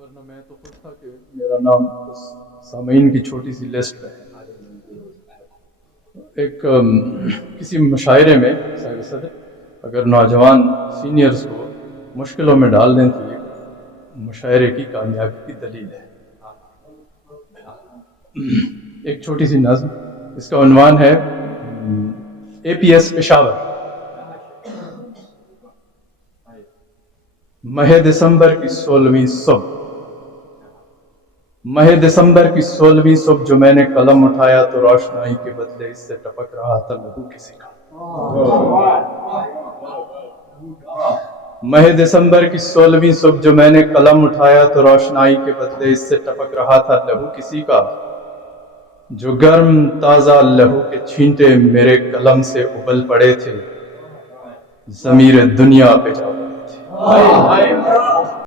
वरना मैं तो खुश था कि मेरा नाम उस सामीन की छोटी सी लिस्ट में है। एक किसी मुशायरे में साहिब सदर अगर नौजवान सीनियर्स को मुश्किलों में डाल दें तो ये मुशायरे की कामयाबी की दलील है। एक छोटी सी नज़्म, इसका उन्वान है APS पेशावर। माह दिसंबर की 16वीं सुबह, माह दिसंबर की 16वीं सुबह जो मैंने कलम उठाया तो रोशनाई के बदले इससे टपक रहा था लहू किसी का। माह दिसंबर की 16वीं सुबह जो मैंने कलम उठाया तो रोशनाई के बदले इससे टपक रहा था लहू किसी का। जो गर्म ताजा लहू के छींटे मेरे कलम से उबल पड़े थे, ज़मीर दुनिया पे जा पड़े थे।